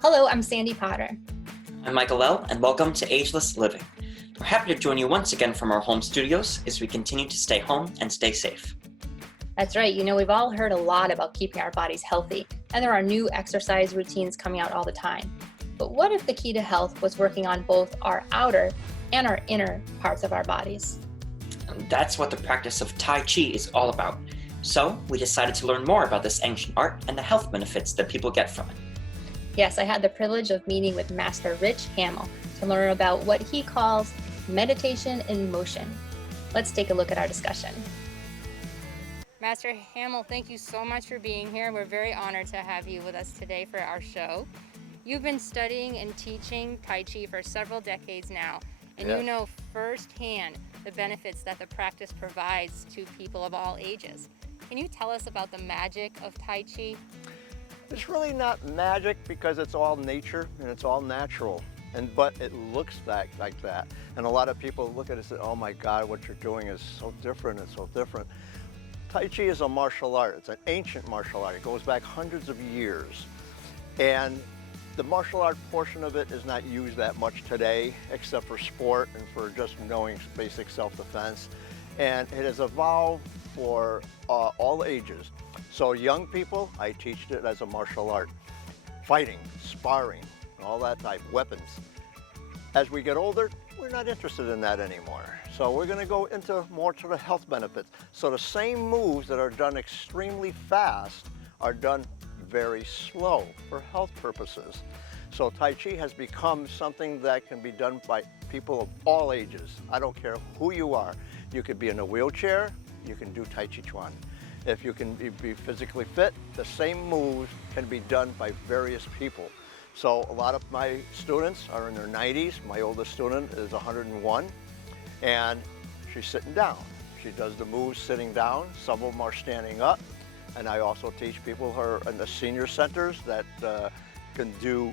Hello, I'm Sandy Potter. I'm Michael L., and welcome to Ageless Living. We're happy to join you once again from our home studios as we continue to stay home and stay safe. That's right. We've all heard a lot about keeping our bodies healthy, and there are new exercise routines coming out all the time. But what if the key to health was working on both our outer and our inner parts of our bodies? And that's what the practice of Tai Chi is all about. So we decided to learn more about this ancient art and the health benefits that people get from it. Yes, I had the privilege of meeting with Master Rich Hamel to learn about what he calls meditation in motion. Let's take a look at our discussion. Master Hamel, thank you so much for being here. We're very honored to have you with us today for our show. You've been studying and teaching Tai Chi for several decades now, and Yes. You know firsthand the benefits that the practice provides to people of all ages. Can you tell us about the magic of Tai Chi? It's really not magic because it's all nature and it's all natural. But it looks like that. And a lot of people look at it and say, oh my God, what you're doing is so different, it's so different. Tai Chi is a martial art. It's an ancient martial art. It goes back hundreds of years. And the martial art portion of it is not used that much today, except for sport and for just knowing basic self-defense. And it has evolved for all ages. So young people, I teach it as a martial art. Fighting, sparring, all that type, weapons. As we get older, we're not interested in that anymore. So we're going to go into more to the health benefits. So the same moves that are done extremely fast are done very slow for health purposes. So Tai Chi has become something that can be done by people of all ages. I don't care who you are. You could be in a wheelchair, you can do Tai Chi Chuan. If you can be physically fit, the same moves can be done by various people. So a lot of my students are in their 90s. My oldest student is 101, and she's sitting down. She does the moves sitting down. Some of them are standing up. And I also teach people who are in the senior centers that can do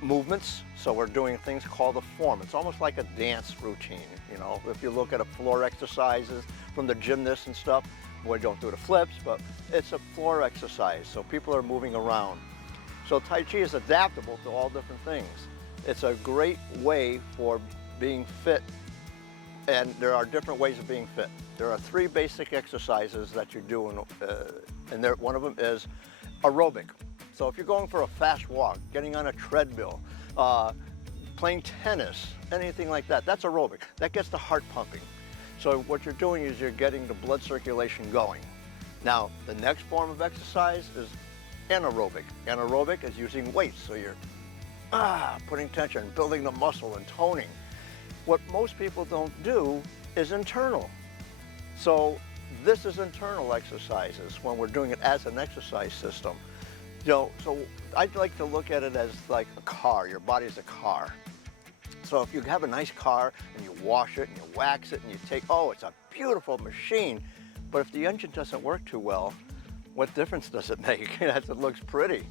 movements. So we're doing things called a form. It's almost like a dance routine. You know, if you look at a floor exercises from the gymnasts and stuff, we don't do the flips, but it's a floor exercise. So people are moving around. So Tai Chi is adaptable to all different things. It's a great way for being fit, and there are different ways of being fit. There are 3 basic exercises that you do, and one of them is aerobic. So if you're going for a fast walk, getting on a treadmill, playing tennis, anything like that, that's aerobic. That gets the heart pumping. So what you're doing is you're getting the blood circulation going. Now, the next form of exercise is anaerobic. Anaerobic is using weights, so you're putting tension, building the muscle and toning. What most people don't do is internal. So this is internal exercises when we're doing it as an exercise system. You know, so I'd like to look at it as like a car. Your body's a car. So if you have a nice car and you wash it and you wax it and you take, oh, it's a beautiful machine. But if the engine doesn't work too well, what difference does it make? It looks pretty.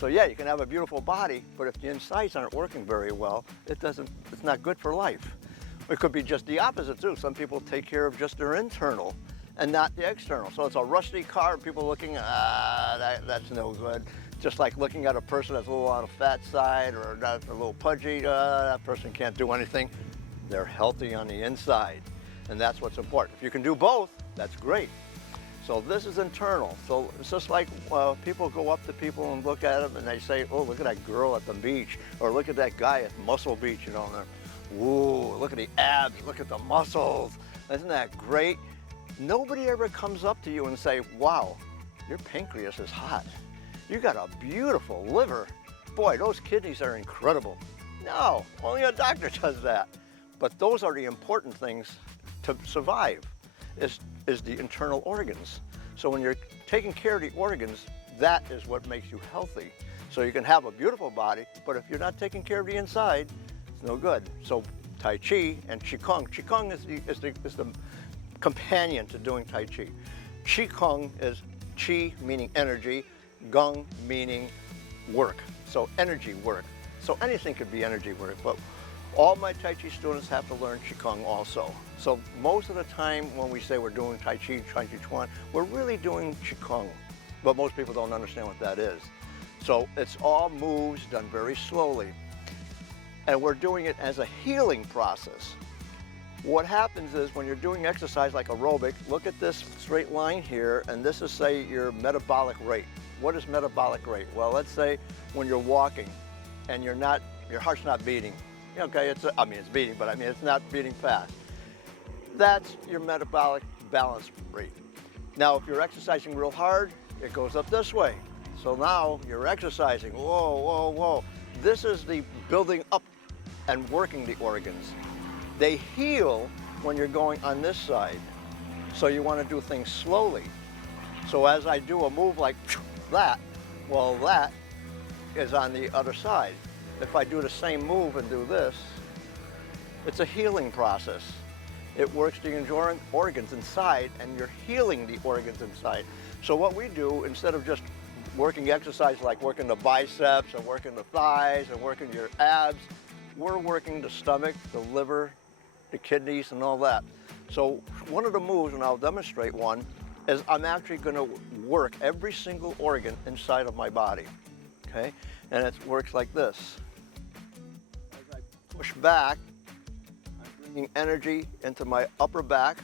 So yeah, you can have a beautiful body, but if the insides aren't working very well, it's not good for life. It could be just the opposite too. Some people take care of just their internal and not the external. So it's a rusty car and people looking, that's no good. Just like looking at a person that's a little on the fat side or that's a little pudgy, that person can't do anything. They're healthy on the inside, and that's what's important. If you can do both, that's great. So this is internal. So it's just like people go up to people and look at them and they say, oh, look at that girl at the beach, or look at that guy at Muscle Beach, you know, and they're, whoa, look at the abs, look at the muscles. Isn't that great? Nobody ever comes up to you and say, wow, your pancreas is hot. You got a beautiful liver. Boy, those kidneys are incredible. No, only a doctor does that. But those are the important things to survive, is the internal organs. So when you're taking care of the organs, that is what makes you healthy. So you can have a beautiful body, but if you're not taking care of the inside, it's no good. So Tai Chi and Qigong. Qigong is the companion to doing Tai Chi. Qigong is Qi meaning energy, Gong meaning work, so energy work. So anything could be energy work, but all my Tai Chi students have to learn Qigong also. So most of the time when we say we're doing Tai Chi, Tai Chi Chuan, we're really doing Qigong, but most people don't understand what that is. So it's all moves done very slowly. And we're doing it as a healing process. What happens is when you're doing exercise like aerobic, look at this straight line here, and this is, say, your metabolic rate. What is metabolic rate? Well, let's say when you're walking and your heart's not beating. Okay, it's beating, but it's not beating fast. That's your metabolic balance rate. Now, if you're exercising real hard, it goes up this way. So now you're exercising, whoa, whoa, whoa. This is the building up and working the organs. They heal when you're going on this side. So you want to do things slowly. So as I do a move like that, well, that is on the other side. If I do the same move and do this, it's a healing process. It works the organs inside, and you're healing the organs inside. So what we do, instead of just working exercise like working the biceps or working the thighs or working your abs, we're working the stomach, the liver, the kidneys, and all that. So one of the moves, and I'll demonstrate one, is I'm actually going to work every single organ inside of my body, okay? And it works like this. As I push back, I'm bringing energy into my upper back,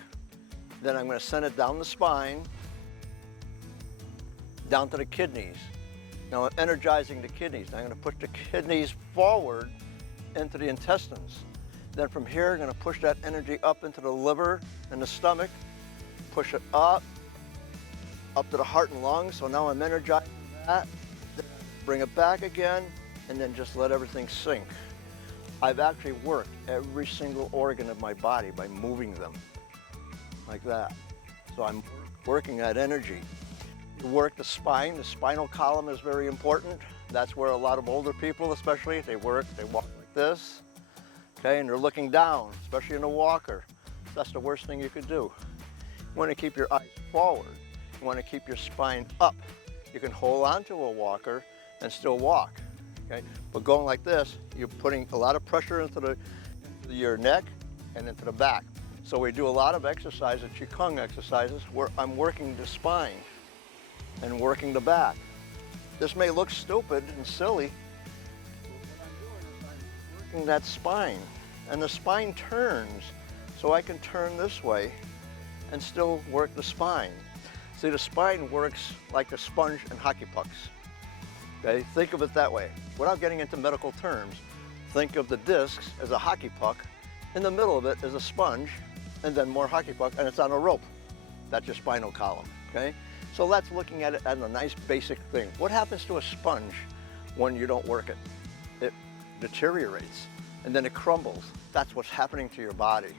then I'm going to send it down the spine, down to the kidneys. Now I'm energizing the kidneys. I'm going to push the kidneys forward into the intestines. Then from here, I'm going to push that energy up into the liver and the stomach, push it up to the heart and lungs. So now I'm energizing that. Then bring it back again, and then just let everything sink. I've actually worked every single organ of my body by moving them like that. So I'm working that energy. You work the spine. The spinal column is very important. That's where a lot of older people, especially, they walk like this. Okay, and they're looking down, especially in a walker. That's the worst thing you could do. You want to keep your eyes forward. You want to keep your spine up. You can hold on to a walker and still walk. Okay, but going like this, you're putting a lot of pressure into your neck and into the back. So we do a lot of exercises, Qigong exercises, where I'm working the spine and working the back. This may look stupid and silly, that spine, and the spine turns, so I can turn this way and still work the spine. See, the spine works like a sponge and hockey pucks. Okay, think of it that way. Without getting into medical terms, think of the discs as a hockey puck, in the middle of it is a sponge, and then more hockey puck, and it's on a rope. That's your spinal column, okay? So that's looking at it as a nice basic thing. What happens to a sponge when you don't work it? It deteriorates, and then it crumbles. That's what's happening to your body.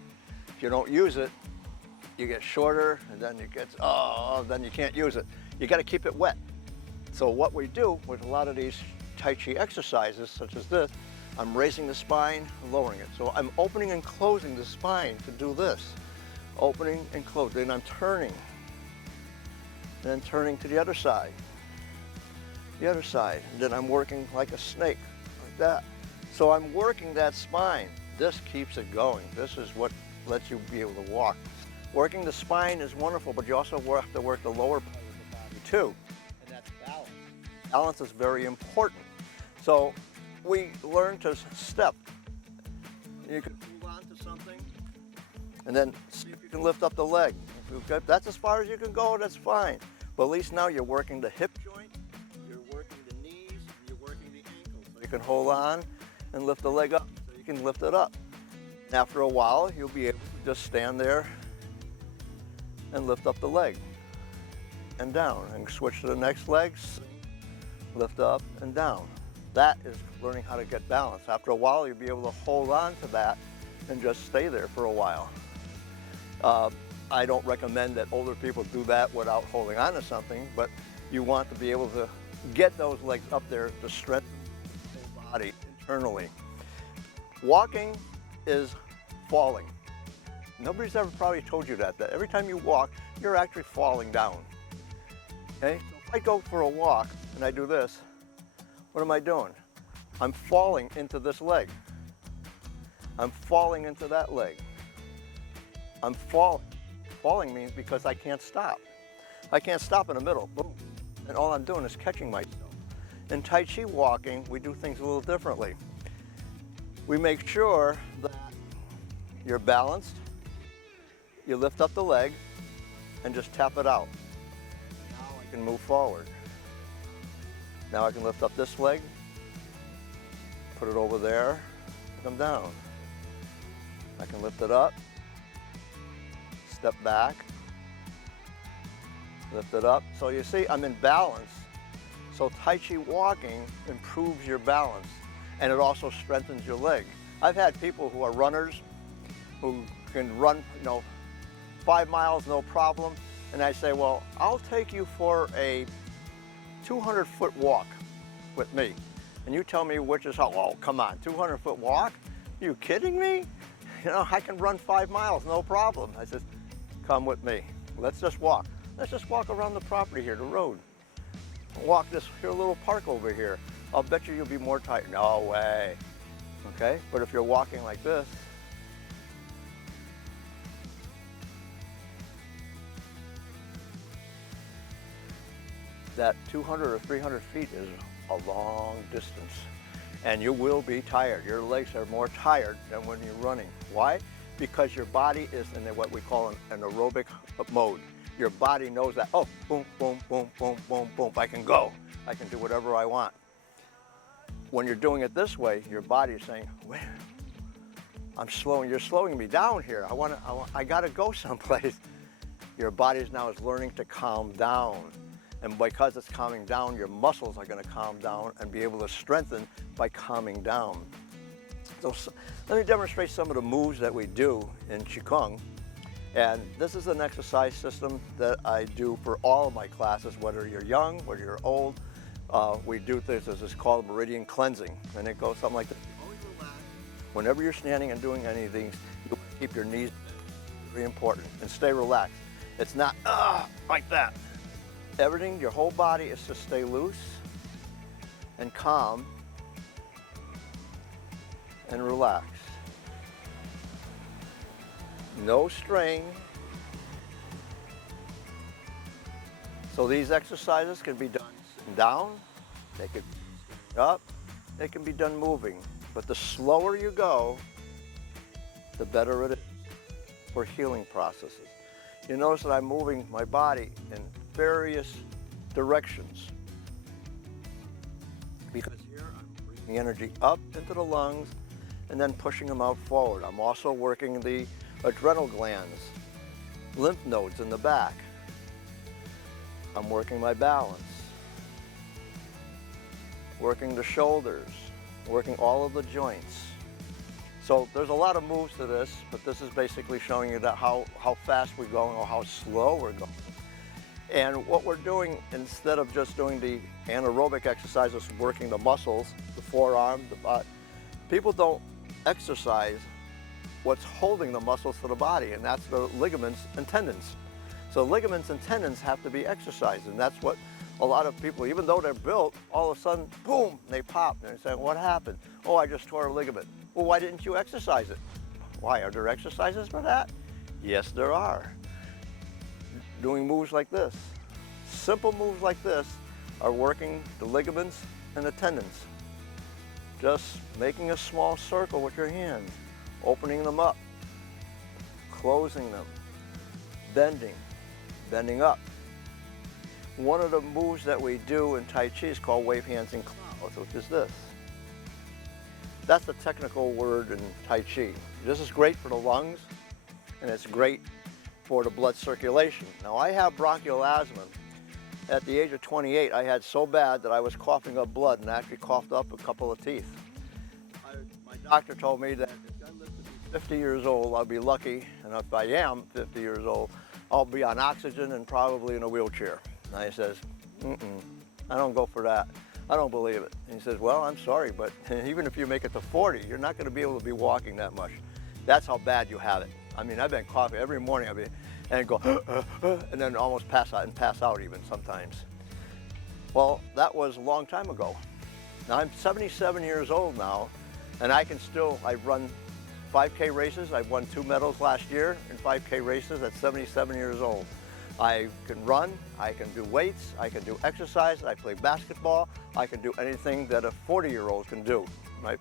If you don't use it, you get shorter, and then then you can't use it. You got to keep it wet. So what we do with a lot of these Tai Chi exercises, such as this, I'm raising the spine, lowering it. So I'm opening and closing the spine to do this. Opening and closing, then I'm turning. And then turning to the other side. The other side, and then I'm working like a snake, like that. So I'm working that spine. This keeps it going. This is what lets you be able to walk. Working the spine is wonderful, but you also have to work the lower part of the body too, and that's balance. Balance is very important. So we learn to step. You can move on to something, and then see if you can lift up the leg. If that's as far as you can go, that's fine. But at least now you're working the hip joint, you're working the knees, and you're working the ankles. So you can hold on and lift the leg up, so you can lift it up. And after a while, you'll be able to just stand there and lift up the leg and down, and switch to the next leg, lift up and down. That is learning how to get balance. After a while, you'll be able to hold on to that and just stay there for a while. I don't recommend that older people do that without holding on to something, but you want to be able to get those legs up there to strengthen the whole body internally. Walking is falling. Nobody's ever probably told you that every time you walk, you're actually falling down. Okay? So if I go for a walk and I do this, what am I doing? I'm falling into this leg. I'm falling into that leg. I'm falling. Falling means because I can't stop. I can't stop in the middle, boom. And all I'm doing is catching myself. In Tai Chi walking, we do things a little differently. We make sure that you're balanced, you lift up the leg, and just tap it out. Now I can move forward. Now I can lift up this leg, put it over there, come down. I can lift it up, step back, lift it up. So you see, I'm in balance. So Tai Chi walking improves your balance, and it also strengthens your leg. I've had people who are runners who can run, 5 miles, no problem. And I say, well, I'll take you for a 200-foot walk with me. And you tell me which is how. Oh, come on, 200-foot walk? Are you kidding me? I can run 5 miles, no problem. I said, come with me. Let's just walk. Let's just walk around the property here, the road. Walk this here little park over here. I'll bet you'll be more tired. No way. Okay, but if you're walking like this, that 200 or 300 feet is a long distance, and you will be tired. Your legs are more tired than when you're running. Why? Because your body is in what we call an aerobic mode. Your body knows that, oh, boom, boom, boom, boom, boom, boom, I can go. I can do whatever I want. When you're doing it this way, your body is saying, wait, you're slowing me down here. I gotta go someplace. Your body now is learning to calm down. And because it's calming down, your muscles are gonna calm down and be able to strengthen by calming down. So let me demonstrate some of the moves that we do in Qigong. And this is an exercise system that I do for all of my classes, whether you're young, whether you're old. We do this, it's called meridian cleansing. And it goes something like this. Always relax. Whenever you're standing and doing anything, you want to keep your knees very important, and stay relaxed. It's not like that. Everything, your whole body is to stay loose and calm and relax. No strain. So these exercises can be done sitting down, they can be up, they can be done moving. But the slower you go, the better it is for healing processes. You notice that I'm moving my body in various directions, because here I'm bringing energy up into the lungs and then pushing them out forward. I'm also working the adrenal glands, lymph nodes in the back. I'm working my balance, working the shoulders, working all of the joints. So there's a lot of moves to this, but this is basically showing you that how fast we're going or how slow we're going. And what we're doing, instead of just doing the anaerobic exercises, working the muscles, the forearm, the butt, people don't exercise what's holding the muscles to the body, and that's the ligaments and tendons. So ligaments and tendons have to be exercised, and that's what a lot of people, even though they're built, all of a sudden, boom, they pop. And they say, what happened? Oh, I just tore a ligament. Well, why didn't you exercise it? Why, are there exercises for that? Yes, there are. Doing moves like this. Simple moves like this are working the ligaments and the tendons. Just making a small circle with your hands, opening them up, closing them, bending up. One of the moves that we do in Tai Chi is called wave hands and clouds, which is this. That's the technical word in Tai Chi. This is great for the lungs, and it's great for the blood circulation. Now, I have bronchial asthma. At the age of 28, I had so bad that I was coughing up blood and actually coughed up a couple of teeth. My doctor told me that if I live to be 50 years old, I'll be lucky, and if I am 50 years old, I'll be on oxygen and probably in a wheelchair. And I says, I don't go for that. I don't believe it. And he says, well, I'm sorry, but even if you make it to 40, you're not going to be able to be walking that much. That's how bad you have it. I mean, I've been coughing every morning, and go, and then almost pass out even sometimes. Well, that was a long time ago. Now I'm 77 years old now, and I run 5K races. I've won 2 medals last year in 5K races at 77 years old. I can run, I can do weights, I can do exercise, I play basketball, I can do anything that a 40-year-old can do. My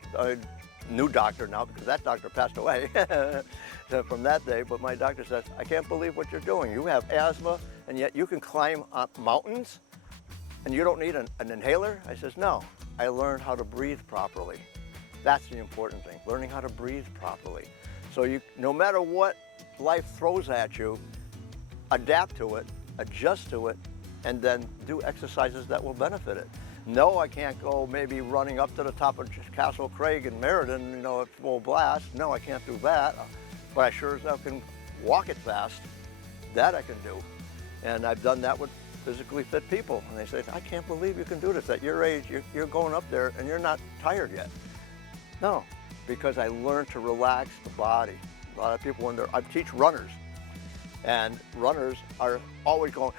new doctor now, because that doctor passed away from that day, but my doctor says, I can't believe what you're doing. You have asthma, and yet you can climb up mountains, and you don't need an inhaler? I says, no, I learned how to breathe properly. That's the important thing, learning how to breathe properly. So you, no matter what life throws at you, adapt to it, adjust to it, and then do exercises that will benefit it. No, I can't go maybe running up to the top of Castle Craig in Meriden, you know, at full blast. No, I can't do that, but I sure as hell can walk it fast. That I can do. And I've done that with physically fit people. And they say, I can't believe you can do this. At your age, you're going up there and you're not tired yet. No, because I learned to relax the body. A lot of people, when I teach runners, and runners are always going,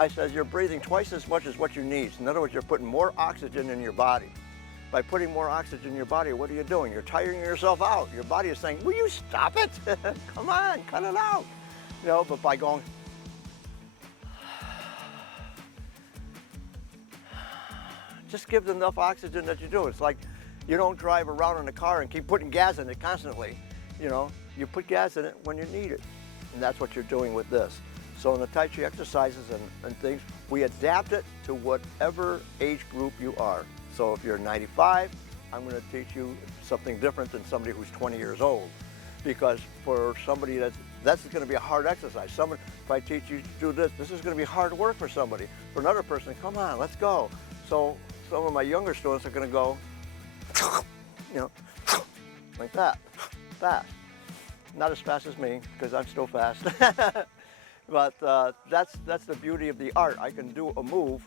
I says, you're breathing twice as much as what you need. In other words, you're putting more oxygen in your body. By putting more oxygen in your body, what are you doing? You're tiring yourself out. Your body is saying, will you stop it? Come on, cut it out. You know, but by going, just give enough oxygen that you do. It's like you don't drive around in a car and keep putting gas in it constantly. You know, you put gas in it when you need it. And that's what you're doing with this. So in the Tai Chi exercises and things, we adapt it to whatever age group you are. So if you're 95, I'm going to teach you something different than somebody who's 20 years old. Because for somebody that's going to be a hard exercise. If I teach you to do this, this is going to be hard work for somebody. For another person, come on, let's go. So some of my younger students are going to go, you know, like that, fast. Not as fast as me, because I'm still fast. But that's the beauty of the art. I can do a move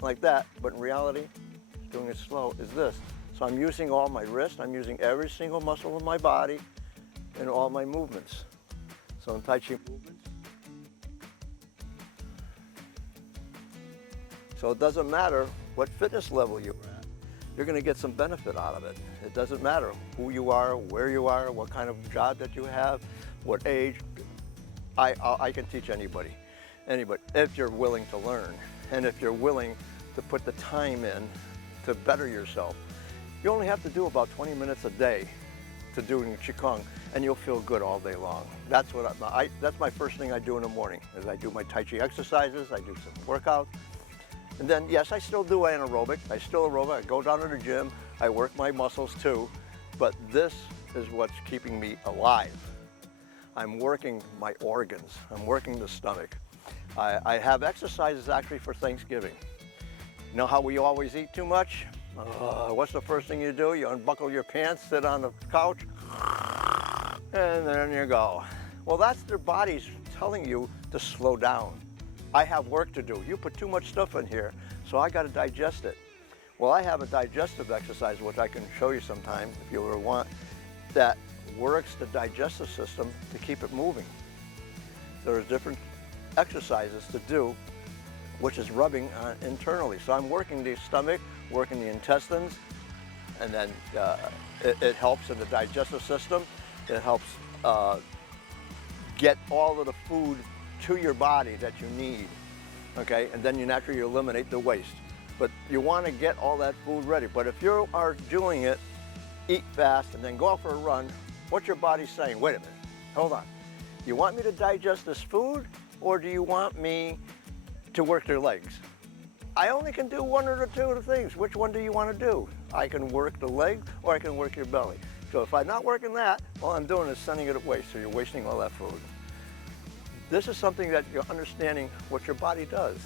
like that, but in reality, doing it slow is this. So I'm using all my wrist, I'm using every single muscle of my body in all my movements. So in Tai Chi movements. So it doesn't matter what fitness level you're at, you're going to get some benefit out of it. It doesn't matter who you are, where you are, what kind of job that you have, what age. I can teach anybody, if you're willing to learn, and if you're willing to put the time in to better yourself. You only have to do about 20 minutes a day to doing Qigong, and you'll feel good all day long. That's that's my first thing I do in the morning, is I do my Tai Chi exercises, I do some workouts, and then yes, I still do anaerobic. I go down to the gym, I work my muscles too, but this is what's keeping me alive. I'm working my organs, I'm working the stomach. I have exercises actually for Thanksgiving. You know how we always eat too much? What's the first thing you do? You unbuckle your pants, sit on the couch, and then you go. Well, that's their bodies telling you to slow down. I have work to do. You put too much stuff in here, so I got to digest it. Well, I have a digestive exercise, which I can show you sometime if you ever want, that works the digestive system to keep it moving. There's different exercises to do, which is rubbing internally. So I'm working the stomach, working the intestines, and then it helps in the digestive system. It helps get all of the food to your body that you need, okay? And then you naturally eliminate the waste. But you want to get all that food ready. But if you are doing it, eat fast and then go out for a run, what's your body saying? Wait a minute, hold on. You want me to digest this food, or do you want me to work your legs? I only can do one or two of the things. Which one do you want to do? I can work the legs, or I can work your belly. So if I'm not working that, all I'm doing is sending it away, so you're wasting all that food. This is something that you're understanding what your body does.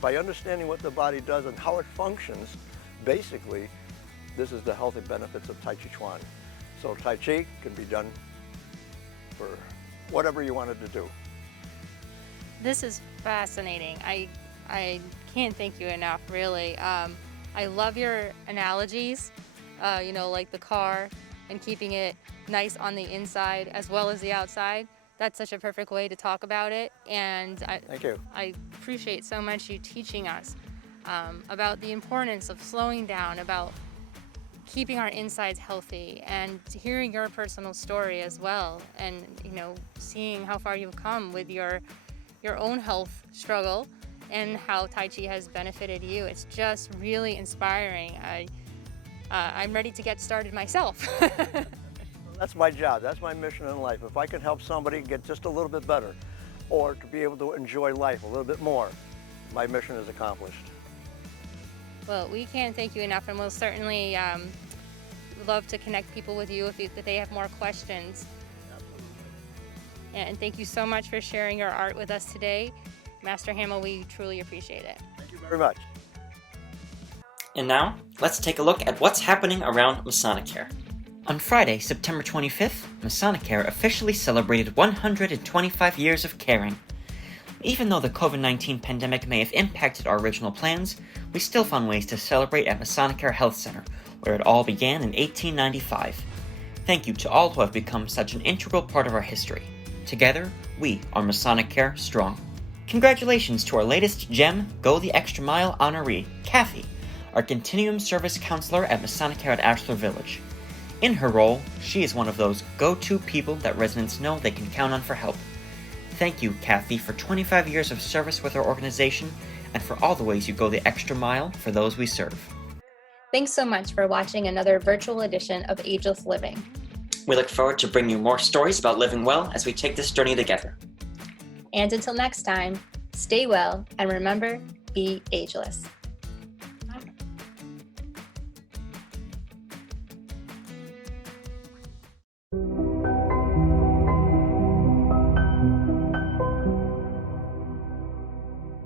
By understanding what the body does and how it functions, basically, this is the healthy benefits of Tai Chi Chuan. So Tai Chi can be done for whatever you wanted to do. This is fascinating. I can't thank you enough, really. I love your analogies, you know, like the car and keeping it nice on the inside as well as the outside. That's such a perfect way to talk about it. And Thank you. I appreciate so much you teaching us about the importance of slowing down, about keeping our insides healthy, and hearing your personal story as well, and seeing how far you've come with your own health struggle and how Tai Chi has benefited you. It's just really inspiring. I'm ready to get started myself. That's my job. That's my mission in life. If I can help somebody get just a little bit better, or to be able to enjoy life a little bit more, my mission is accomplished. Well, we can't thank you enough, and we'll certainly love to connect people with you if they have more questions. Absolutely. And thank you so much for sharing your art with us today. Master Hamel, we truly appreciate it. Thank you very much. And now, let's take a look at what's happening around Masonicare. On Friday, September 25th, Masonicare officially celebrated 125 years of caring. Even though the COVID-19 pandemic may have impacted our original plans, we still found ways to celebrate at Masonicare Health Center, where it all began in 1895. Thank you to all who have become such an integral part of our history. Together, we are Masonicare Strong. Congratulations to our latest GEM Go the Extra Mile honoree, Kathy, our Continuum Service Counselor at Masonicare at Ashler Village. In her role, she is one of those go-to people that residents know they can count on for help. Thank you, Kathy, for 25 years of service with our organization and for all the ways you go the extra mile for those we serve. Thanks so much for watching another virtual edition of Ageless Living. We look forward to bringing you more stories about living well as we take this journey together. And until next time, stay well and remember, be ageless.